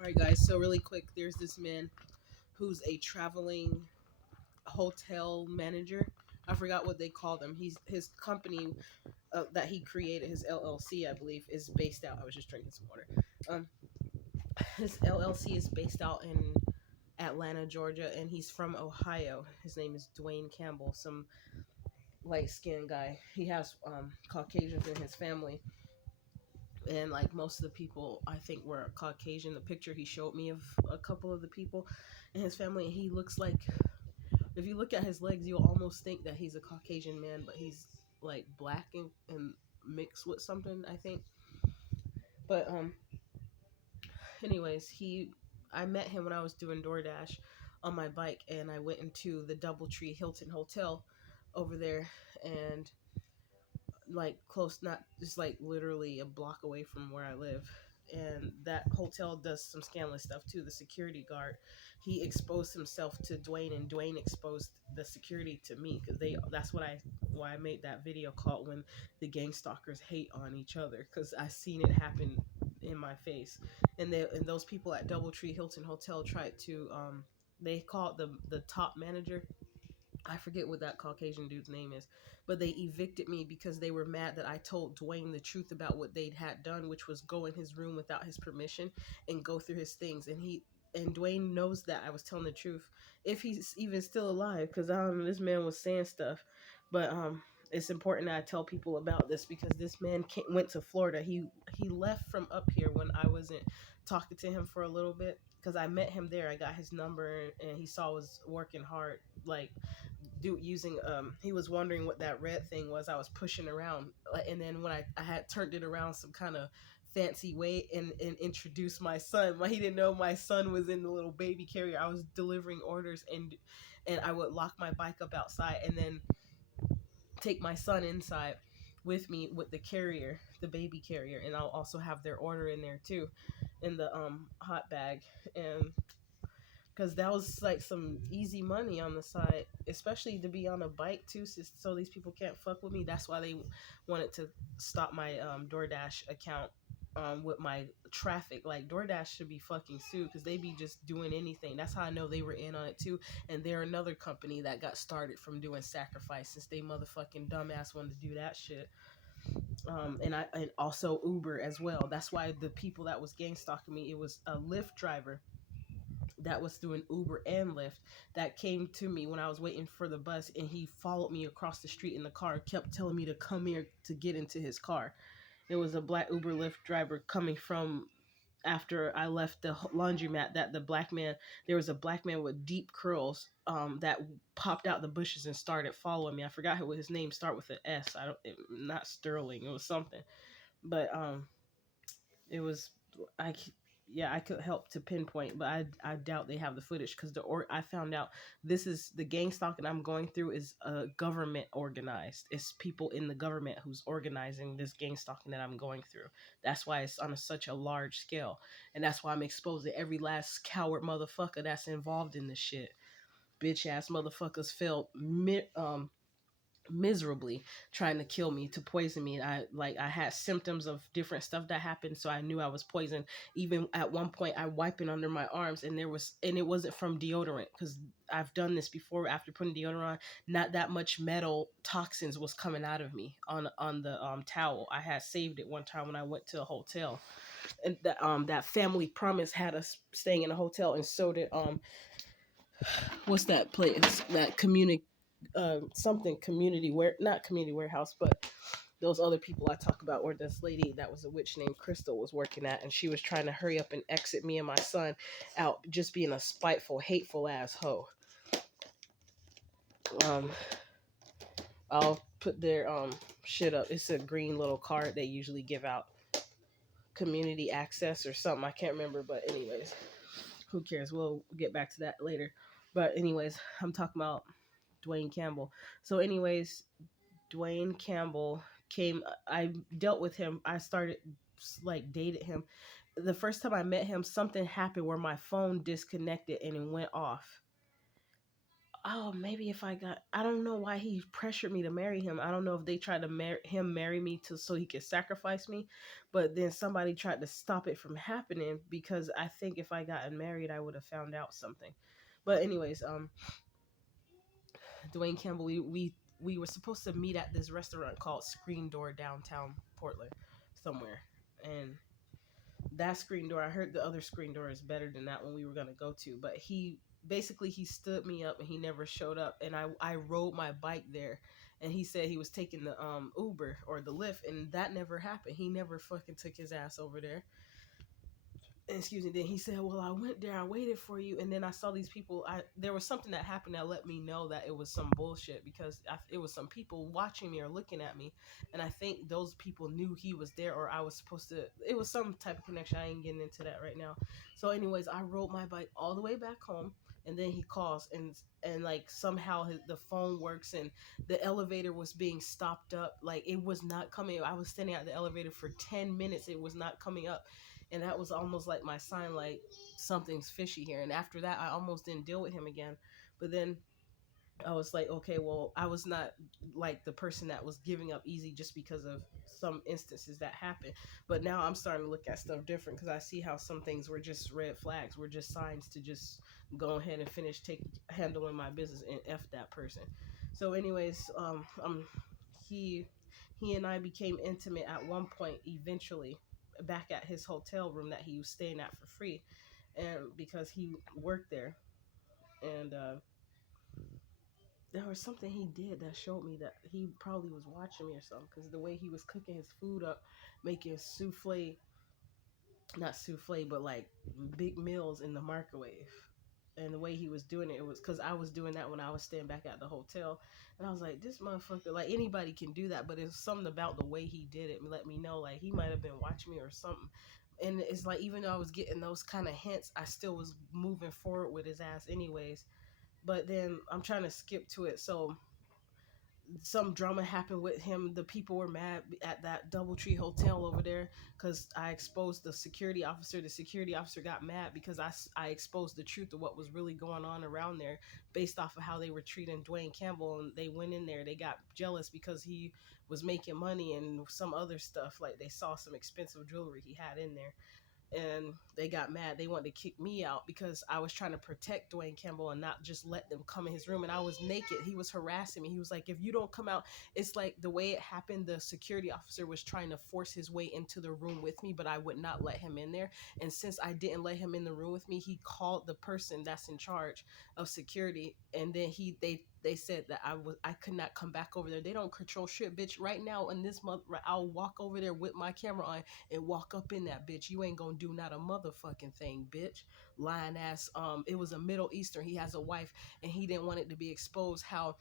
All right, guys. So really quick, there's this man who's a traveling hotel manager. I forgot what they call them. His company that he created, his LLC, I believe, is based out. I was just drinking some water. Um, his LLC is based out in Atlanta, Georgia, and he's from Ohio. His name is Duane Campbell, some light skinned guy. He has Caucasians in his family, and like most of the people I think were Caucasian. The picture he showed me of a couple of the people in his family, he looks like, if you look at his legs, you'll almost think that he's a Caucasian man, but he's like black and mixed with something, I think. But anyways, he I met him when I was doing DoorDash on my bike, and I went into the DoubleTree Hilton Hotel over there, and like close, not just like literally a block away from where I live. And that hotel does some scandalous stuff too. The security guard, he exposed himself to Dwayne, and Dwayne exposed the security to me, because they that's what I why I made that video called "When the Gang Stalkers Hate on Each Other," because I seen it happen in my face. And those people at DoubleTree Hilton Hotel tried to they called the top manager. I forget what that Caucasian dude's name is, but they evicted me because they were mad that I told Dwayne the truth about what they'd had done, which was go in his room without his permission and go through his things. And Dwayne knows that I was telling the truth, if he's even still alive, because I don't know, this man was saying stuff, but it's important that I tell people about this, because this man went to Florida. He left from up here when I wasn't talking to him for a little bit, because I met him there. I got his number, and he saw I was working hard, like using he was wondering what that red thing was I was pushing around. And then when I had turned it around some kind of fancy way and introduced my son, he didn't know my son was in the little baby carrier. I was delivering orders, and I would lock my bike up outside and then take my son inside with me with the carrier, the baby carrier, and I'll also have their order in there too, in the hot bag. And because that was like some easy money on the side, especially to be on a bike too, so these people can't fuck with me. That's why they wanted to stop my DoorDash account with my traffic. Like, DoorDash should be fucking sued, because they be just doing anything. That's how I know they were in on it too. And they're another company that got started from doing sacrifice, since they motherfucking dumbass wanted to do that shit. And also Uber as well. That's why the people that was gang stalking me, it was a Lyft driver that was doing Uber and Lyft that came to me when I was waiting for the bus, and he followed me across the street in the car and kept telling me to come here to get into his car. It was a black Uber Lyft driver coming from after I left the laundromat. That the black man, there was a black man with deep curls that popped out the bushes and started following me. I forgot what his name start with an S. I don't, not Sterling. It was something, but it was I yeah, I could help to pinpoint, but I doubt they have the footage, because I found out this is the gang stalking I'm going through is government organized. It's people in the government who's organizing this gang stalking that I'm going through. That's why it's on such a large scale, and that's why I'm exposing every last coward motherfucker that's involved in this shit. Bitch ass motherfuckers failed miserably trying to kill me, to poison me. I had symptoms of different stuff that happened, so I knew I was poisoned. Even at one point I wiping under my arms, and it wasn't from deodorant, because I've done this before. After putting deodorant on, not that much metal toxins was coming out of me on the towel. I had saved it one time when I went to a hotel, and that Family Promise had us staying in a hotel, and so did what's that place, that community something community, where not community warehouse, but those other people I talk about, where this lady that was a witch named Crystal was working at, and she was trying to hurry up and exit me and my son out, just being a spiteful, hateful ass hoe. um I'll put their shit up. It's a green little card they usually give out, community access or something, I can't remember, but anyways, who cares, we'll get back to that later. But anyways, I'm talking about Duane Campbell. So anyways, Duane Campbell came. I dealt with him. I started like dated him. The first time I met him, something happened where my phone disconnected and it went off. oh, maybe if I got, I don't know why he pressured me to marry him. I don't know if they tried to marry me to so he could sacrifice me, but then somebody tried to stop it from happening because I think if I gotten married, I would have found out something. But anyways, Duane Campbell, we were supposed to meet at this restaurant called Screen Door downtown Portland, somewhere, and that screen door, I heard the other screen door is better than that one we were gonna go to, but he stood me up and he never showed up, and I rode my bike there, and he said he was taking the Uber or the Lyft, and that never happened. He never fucking took his ass over there. Excuse me. Then he said, well, I went there, I waited for you, and then I saw these people. There was something that happened that let me know that it was some bullshit, because it was some people watching me or looking at me, and I think those people knew he was there, or I was supposed to. It was some type of connection. I ain't getting into that right now. So anyways, I rode my bike all the way back home, and then he calls, and like somehow the phone works, and the elevator was being stopped up, like it was not coming. I was standing at the elevator for 10 minutes, it was not coming up, and that was almost like my sign, like something's fishy here. And after that, I almost didn't deal with him again. But then I was like, okay, well, I was not like the person that was giving up easy just because of some instances that happened. But now I'm starting to look at stuff different, because I see how some things were just red flags, were just signs to just go ahead and finish handling my business and f that person. So anyways, he he and I became intimate at one point eventually, back at his hotel room that he was staying at for free, and because he worked there. And there was something he did that showed me that he probably was watching me or something, because the way he was cooking his food up, making souffle, not souffle, but like big meals in the microwave. And the way he was doing it, it was because I was doing that when I was staying back at the hotel. And I was like, this motherfucker, like anybody can do that, but it's something about the way he did it and let me know like he might have been watching me or something. And it's like, even though I was getting those kind of hints, I still was moving forward with his ass anyways. But then I'm trying to skip to it. So some drama happened with him. The people were mad at that DoubleTree hotel over there because I exposed the security officer. The security officer got mad because I exposed the truth of what was really going on around there, based off of how they were treating Duane Campbell. And they went in there, they got jealous because he was making money and some other stuff. Like they saw some expensive jewelry he had in there, and they got mad. They wanted to kick me out because I was trying to protect Duane Campbell and not just let them come in his room. And I was naked. He was harassing me. He was like, if you don't come out, it's like the way it happened. The security officer was trying to force his way into the room with me, but I would not let him in there. And since I didn't let him in the room with me, he called the person that's in charge of security. And then they said that I could not come back over there. They don't control shit, bitch. Right now in this month, I'll walk over there with my camera on and walk up in that bitch. You ain't gonna do not a motherfucking thing, bitch. Lying ass. It was a Middle Eastern. He has a wife, and he didn't want it to be exposed how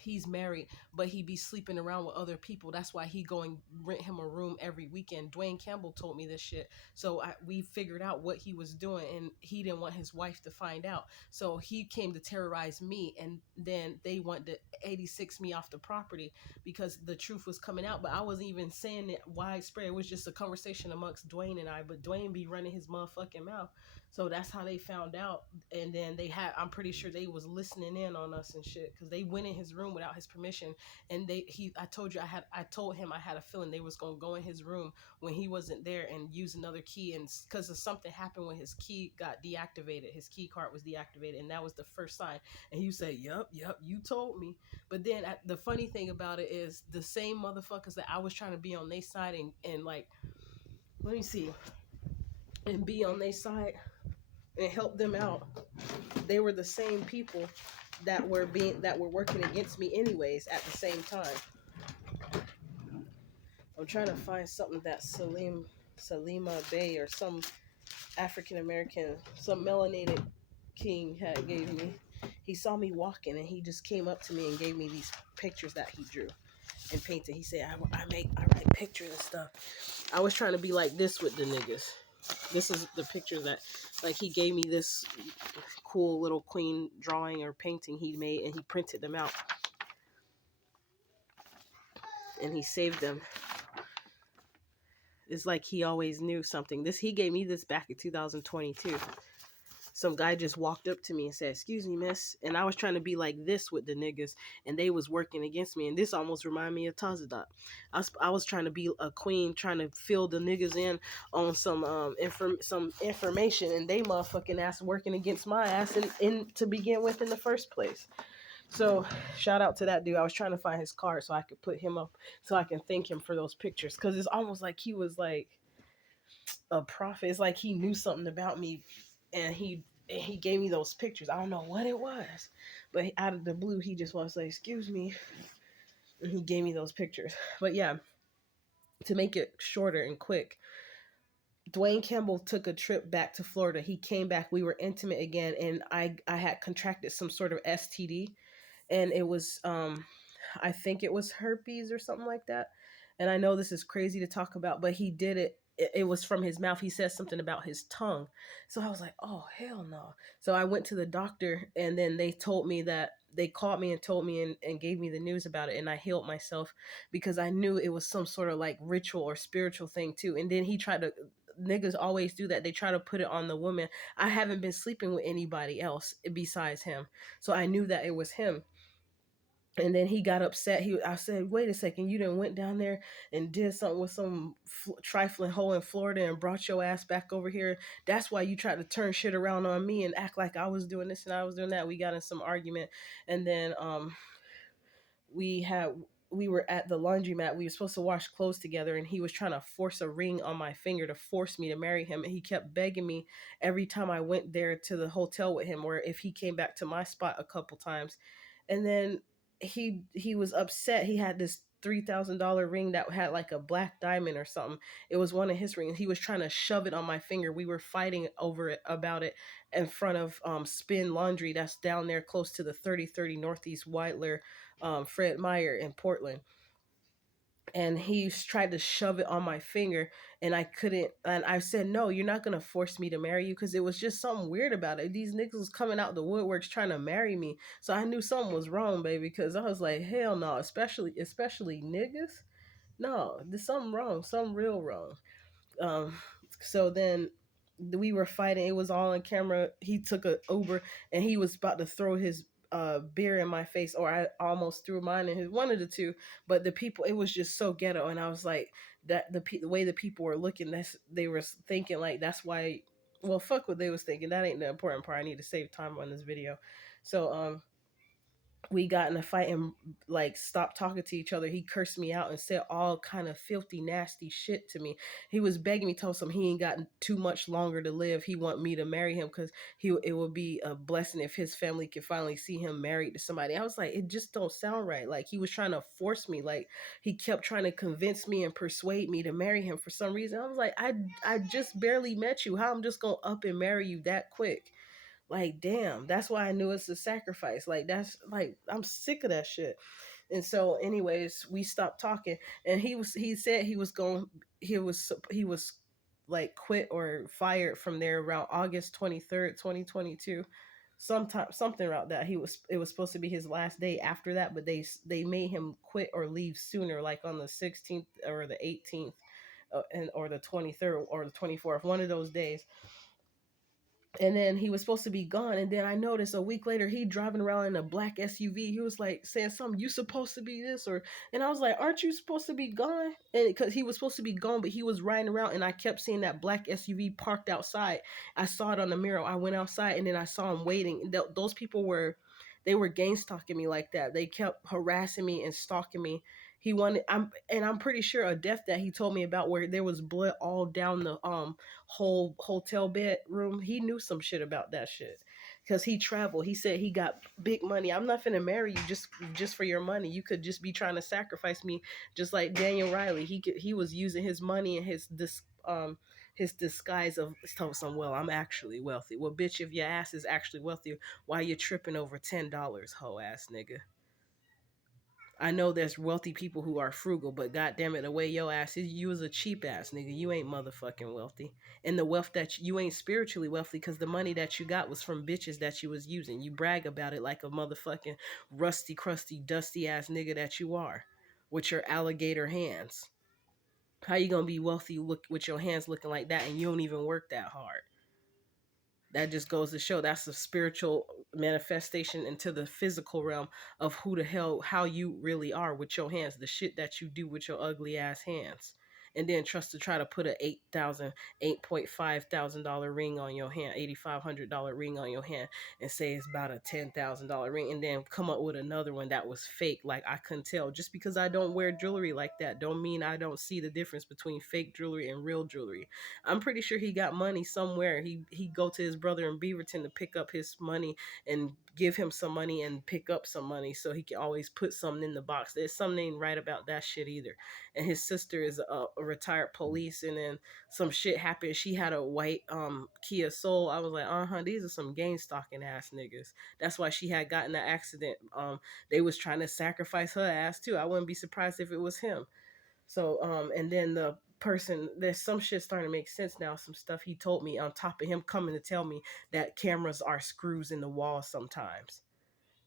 he's married, but he be sleeping around with other people. That's why he going rent him a room every weekend. Duane Campbell told me this shit. So we figured out what he was doing, and he didn't want his wife to find out. So he came to terrorize me, and then they wanted to 86 me off the property because the truth was coming out. But I wasn't even saying it widespread. It was just a conversation amongst Duane and I. But Duane be running his motherfucking mouth. So that's how they found out. And then I'm pretty sure they was listening in on us and shit, because they went in his room without his permission. And I told you, I told him I had a feeling they was going to go in his room when he wasn't there and use another key. And because of something happened when his key got deactivated, his key card was deactivated. And that was the first sign. And he said, yep, you told me. But then the funny thing about it is the same motherfuckers that I was trying to be on their side and like, let me see, and be on their side and help them out, they were the same people that were working against me anyways at the same time. I'm trying to find something that Salima Bay or some African American, some melanated king had gave me. He saw me walking and he just came up to me and gave me these pictures that he drew and painted. He said, I write pictures and stuff. I was trying to be like this with the niggas. This is the picture that, like, he gave me this cool little queen drawing or painting he made, and he printed them out and he saved them. It's like he always knew something. He gave me this back in 2022. some guy just walked up to me and said, "Excuse me, miss." And I was trying to be like this with the niggas, and they was working against me. And this almost reminded me of Tazadot. I was trying to be a queen, trying to fill the niggas in on some information, and they motherfucking ass working against my ass in to begin with in the first place. So shout out to that dude. I was trying to find his card so I could put him up so I can thank him for those pictures, because it's almost like he was like a prophet. It's like he knew something about me, and he gave me those pictures. I don't know what it was, but out of the blue, he just wants to say, "Excuse me," and he gave me those pictures. But yeah, to make it shorter and quick, Duane Campbell took a trip back to Florida. He came back. We were intimate again, and I had contracted some sort of STD, and it was I think it was herpes or something like that. And I know this is crazy to talk about, but he did it. It was from his mouth. He said something about his tongue. So I was like, oh, hell no. So I went to the doctor, and then they told me that they called me and told me and gave me the news about it. And I healed myself because I knew it was some sort of like ritual or spiritual thing too. And then he tried to, niggas always do that. They try to put it on the woman. I haven't been sleeping with anybody else besides him. So I knew that it was him. And then he got upset. I said, "Wait a second, you done went down there and did something with some trifling hoe in Florida and brought your ass back over here. That's why you tried to turn shit around on me and act like I was doing this and I was doing that." We got in some argument, and then we had we were at the laundromat. We were supposed to wash clothes together, and he was trying to force a ring on my finger to force me to marry him. And he kept begging me every time I went there to the hotel with him, or if he came back to my spot a couple times. And then he was upset. He had this $3,000 ring that had like a black diamond or something. It was one of his rings. He was trying to shove it on my finger. We were fighting over it about it in front of Spin Laundry, that's down there close to the 3030 Northeast Whiteler, Fred Meyer in Portland. And he tried to shove it on my finger, and I couldn't. And I said, "No, you're not gonna force me to marry you," because it was just something weird about it. These niggas was coming out the woodworks trying to marry me, so I knew something was wrong, baby. Because I was like, hell no, especially niggas. No, there's something wrong, something real wrong. Um, so then we were fighting. It was all on camera. He took a Uber, and he was about to throw his beer in my face, or I almost threw mine in his, one of the two. But the people, it was just so ghetto, and I was like, that the way the people were looking, that's they were thinking like that's why. Well, fuck what they was thinking. That ain't the important part. I need to save time on this video. So we got in a fight and like stopped talking to each other. He cursed me out and said all kind of filthy, nasty shit to me. He was begging me, told him he ain't got too much longer to live. He want me to marry him because it would be a blessing if his family could finally see him married to somebody. I was like, it just don't sound right. Like he was trying to force me. Like he kept trying to convince me and persuade me to marry him for some reason. I was like, I just barely met you. How I'm just gonna up and marry you that quick? Like, damn, that's why I knew it's a sacrifice. Like, that's like, I'm sick of that shit. And so, anyways, we stopped talking, and he said he was like quit or fired from there around August 23rd, 2022. Sometime something about that. It was supposed to be his last day after that, but they made him quit or leave sooner, like on the 16th or the 18th, and or the 23rd or the 24th, one of those days. And then he was supposed to be gone, and then I noticed a week later he driving around in a black SUV. He was like saying something, "You supposed to be this," or, and I was like, "Aren't you supposed to be gone?" And because he was supposed to be gone, but he was riding around, and I kept seeing that black SUV parked outside. I saw it on the mirror. I went outside, and then I saw him waiting. Those people were, they were gang stalking me like that. They kept harassing me and stalking me. He wanted, I'm pretty sure a death that he told me about where there was blood all down the whole hotel bedroom. He knew some shit about that shit because he traveled. He said he got big money. I'm not finna marry you just for your money. You could just be trying to sacrifice me, just like Daniel Riley. He was using his money and his disguise of telling some, well, I'm actually wealthy. Well, bitch, if your ass is actually wealthy, why you tripping over $10, hoe ass nigga? I know there's wealthy people who are frugal, but goddamn it, the way your ass is, you was a cheap ass nigga. You ain't motherfucking wealthy, and the wealth that you ain't spiritually wealthy because the money that you got was from bitches that you was using. You brag about it like a motherfucking rusty, crusty, dusty ass nigga that you are, with your alligator hands. How you gonna be wealthy look with your hands looking like that and you don't even work that hard? That just goes to show that's a spiritual manifestation into the physical realm of who the hell, how you really are with your hands, the shit that you do with your ugly ass hands. And then trust to try to put a $8,500 ring on your hand, $8,500 ring on your hand, and say it's about a $10,000 ring, and then come up with another one that was fake. Like I couldn't tell. Just because I don't wear jewelry like that, don't mean I don't see the difference between fake jewelry and real jewelry. I'm pretty sure he got money somewhere. He go to his brother in Beaverton to pick up his money and give him some money and pick up some money so he can always put something in the box. There's something ain't right about that shit either. And his sister is a retired police, and then some shit happened. She had a white Kia Soul. I was like, these are some game stalking ass niggas. That's why she had gotten the accident. They was trying to sacrifice her ass too. I wouldn't be surprised if it was him. So and then the person, there's some shit starting to make sense now. Some stuff he told me on top of him coming to tell me that cameras are screws in the wall sometimes.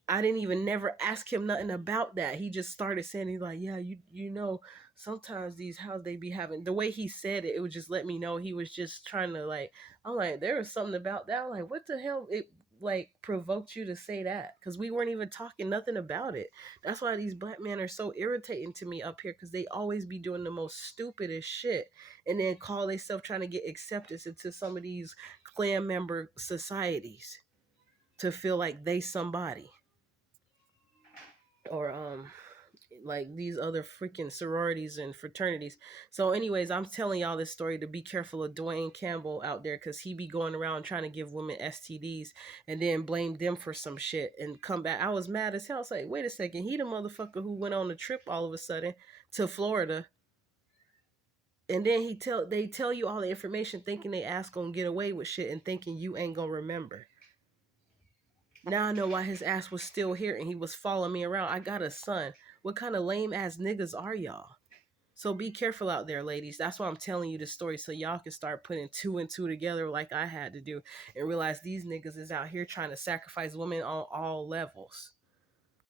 I didn't even never ask him nothing about that. He just started saying, he's like, yeah, you know, sometimes these houses they be having, the way he said it, it would just let me know he was just trying to like, I'm like, there was something about that. I'm like, what the hell? It like provoked you to say that? Because we weren't even talking nothing about it. That's why these black men are so irritating to me up here, because they always be doing the most stupidest shit and then call themselves trying to get acceptance into some of these clan member societies to feel like they somebody. Or like these other freaking sororities and fraternities. So anyways, I'm telling y'all this story to be careful of Duane Campbell out there, because he be going around trying to give women STDs and then blame them for some shit and come back. I was mad as hell. I was like, wait a second, he the motherfucker who went on a trip all of a sudden to Florida, and then they tell you all the information thinking they ass gonna get away with shit and thinking you ain't gonna remember. Now I know why his ass was still here and he was following me around. I got a son. What kind of lame ass niggas are y'all? So be careful out there, ladies. That's why I'm telling you this story, so y'all can start putting two and two together like I had to do, and realize these niggas is out here trying to sacrifice women on all levels.